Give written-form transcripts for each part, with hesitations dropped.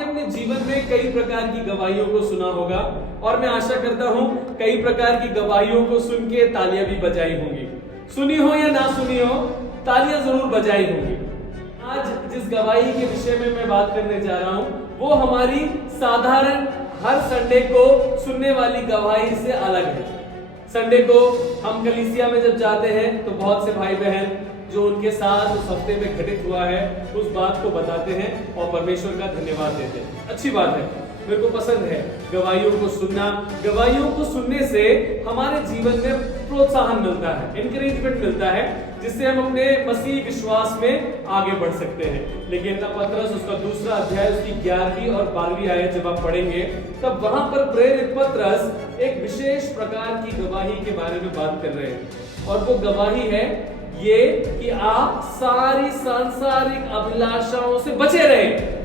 आपने अपने जीवन में कई प्रकार की गवाहियों को सुना होगा और मैं आशा करता हूं कई प्रकार की गवाहियों को सुन के तालियां भी बजाई होंगी। सुनी हो या ना सुनी हो, तालियां जरूर बजाई होंगी। आज जिस गवाही के विषय में मैं बात करने जा रहा हूं वो हमारी साधारण हर संडे को सुनने वाली गवाही से अलग है। संडे को हम कलीसिया में जब जाते हैं तो बहुत से भाई बहन जो उनके साथ उस हफ्ते में घटित हुआ है उस बात को बताते हैं और परमेश्वर का धन्यवाद देते हैं। अच्छी बात है, मेरे को पसंद है गवाहियों को सुनना। गवाहियों को सुनने से हमारे जीवन में प्रोत्साहन मिलता है, एनकरेजमेंट मिलता है, जिससे हम अपने मसीह विश्वास में आगे बढ़ सकते हैं। लेकिन पतरस उसका दूसरा अध्याय उसकी 11वीं और 12वीं आयत जब आप पढ़ेंगे तब वहां पर प्रेरित पतरस एक विशेष प्रकार की गवाही के बारे में बात कर रहे हैं और वो गवाही है ये कि आप सारी सांसारिक अभिलाषाओं से बचे रहें।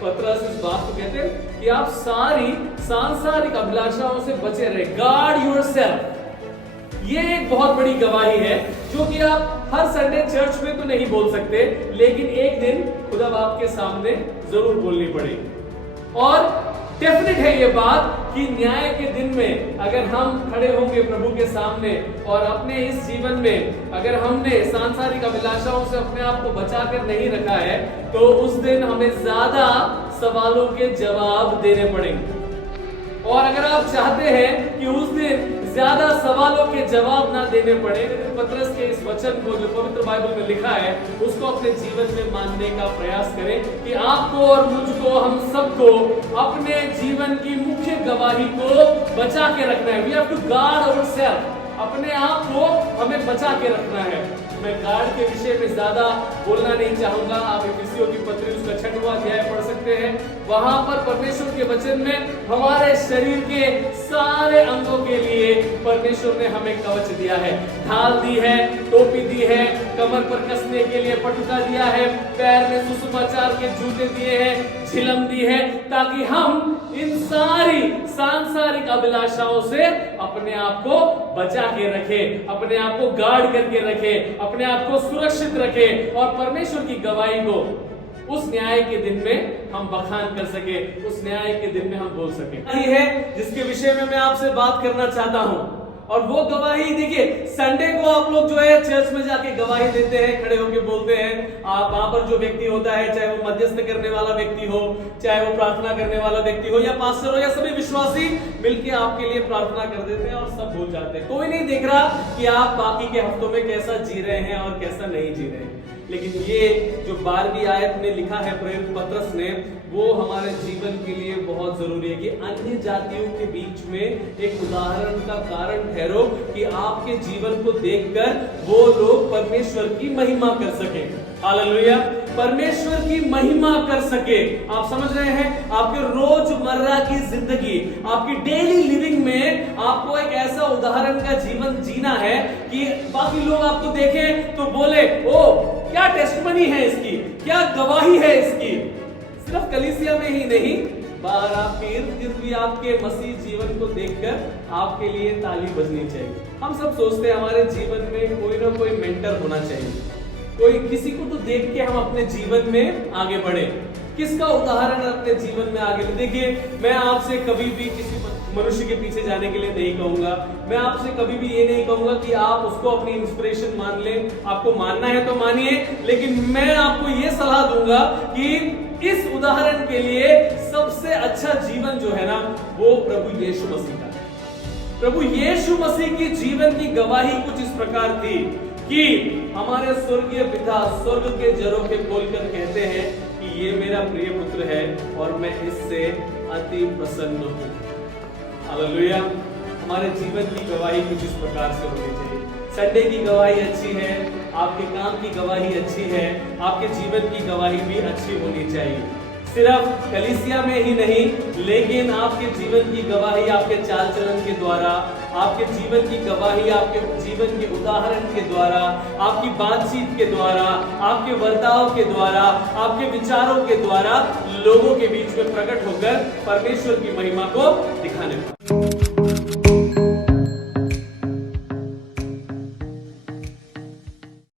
पतरस इस बात को कहते हैं कि आप सारी सांसारिक अभिलाषाओं से बचे रहे, गार्ड योरसेल्फ। ये एक बहुत बड़ी गवाही है जो कि आप हर संडे चर्च में तो नहीं बोल सकते, लेकिन एक दिन खुदा बाप के सामने जरूर बोलनी पड़ेगी। और डेफिनेट है ये बात कि न्याय के दिन में अगर हम खड़े होंगे प्रभु के सामने और अपने इस जीवन में अगर हमने सांसारिक अभिलाषाओं से अपने आप को बचाकर नहीं रखा है तो उस दिन हमें ज्यादा सवालों के जवाब देने पड़ेंगे। और अगर आप चाहते हैं कि उस दिन ज्यादा सवालों के जवाब ना देने पड़े, पतरस के इस वचन को जो पवित्र बाइबल में लिखा है उसको अपने जीवन में मानने का प्रयास करें कि आपको और मुझको, हम सबको अपने जीवन की मुख्य गवाही को बचा के रखना है। We have to guard ourself. अपने आप को हमें बचा के रखना है। मैं गार्ड के विषय में ज्यादा बोलना नहीं चाहूंगा। आप इफिसियों की पत्री उसका 6वां अध्याय पढ़ सकते हैं। वहां पर परमेश्वर के वचन में हमारे शरीर के सारे अंगों के लिए परमेश्वर ने हमें कवच दिया है, ढाल दी है, टोपी दी है, कमर पर कसने के लिए पटुका दिया है, पैर में सुसमाचार के जूते दिए हैं, झिलम दी है, ताकि हम इन सारी सांसारिक अभिलाषाओं से अपने आप को बचा के रखें, अपने आप को गार्ड करके रखें, अपने आप को सुरक्षित रखें और परमेश्वर की गवाही को उस न्याय के दिन में हम बखान कर सके, उस न्याय के दिन में हम बोल सके। यही है जिसके विषय में मैं आपसे बात करना चाहता हूं। और वो गवाही देखिए, संडे को आप लोग जो है चर्च में जाके गवाही देते हैं, खड़े होके बोलते हैं। आप वहां पर जो व्यक्ति होता है, चाहे वो मध्यस्थ करने वाला व्यक्ति हो, चाहे वो प्रार्थना करने वाला व्यक्ति हो या पास्टर हो या सभी विश्वासी मिलके आपके लिए प्रार्थना कर देते हैं और सब भूल जाते हैं। कोई नहीं देख रहा कि आप बाकी के हफ्तों में कैसा जी रहे हैं और कैसा नहीं जी रहे हैं। लेकिन ये जो 12वीं आयत में लिखा है प्रेरित पतरस ने, वो हमारे जीवन के लिए बहुत जरूरी है कि अन्य जातियों के बीच में एक उदाहरण का कारण ठहरो कि आपके जीवन को देखकर वो लोग परमेश्वर की महिमा कर सके। हालेलुया, परमेश्वर की महिमा कर सके। आप समझ रहे हैं, आपके रोजमर्रा की जिंदगी, आपकी डेली लिविंग में आपको एक ऐसा उदाहरण का जीवन जीना है कि बाकी लोग आपको देखें तो बोले, ओ क्या टेस्टमनी है इसकी, क्या गवाही है इसकी। सिर्फ कलीसिया में ही नहीं, बाहर आप इर्द गिर्द भी आपके मसीह जीवन को देखकर आपके लिए ताली बजनी चाहिए। हम सब सोचते हैं हमारे जीवन में कोई ना कोई मेंटर होना चाहिए, कोई किसी को तो देख के हम अपने जीवन में आगे बढ़े। किसका उदाहरण अपने जीवन में आगे? देखिए, मैं आपसे कभी भी किसी मनुष्य के पीछे जाने के लिए नहीं कहूंगा। मैं आपसे कभी भी ये नहीं कहूंगा कि आप उसको अपनी इंस्पिरेशन मान लें। आपको मानना है तो मानिए, लेकिन मैं आपको ये सलाह दूंगा कि इस उदाहरण के लिए सबसे अच्छा जीवन जो है ना, वो प्रभु यीशु मसीह का है। प्रभु यीशु मसीह की जीवन की गवाही कुछ इस प्रकार थी कि हमारे स्वर्गीय पिता स्वर्ग के झरोखे खोलकर कहते हैं कि ये मेरा प्रिय पुत्र है और मैं इससे अति प्रसन्न हूं। हालेलुया। हमारे जीवन की गवाही कुछ इस प्रकार से होनी चाहिए। संडे की गवाही अच्छी है, आपके काम की गवाही अच्छी है, आपके जीवन की गवाही भी अच्छी होनी चाहिए। सिर्फ कलीसिया में ही नहीं, लेकिन आपके जीवन की गवाही आपके चाल चलन के द्वारा, आपके जीवन की गवाही आपके जीवन के उदाहरण के द्वारा, आपकी बातचीत के द्वारा, आपके वर्ताव के द्वारा, आपके विचारों के द्वारा लोगों के बीच में प्रकट होकर परमेश्वर की महिमा को दिखाने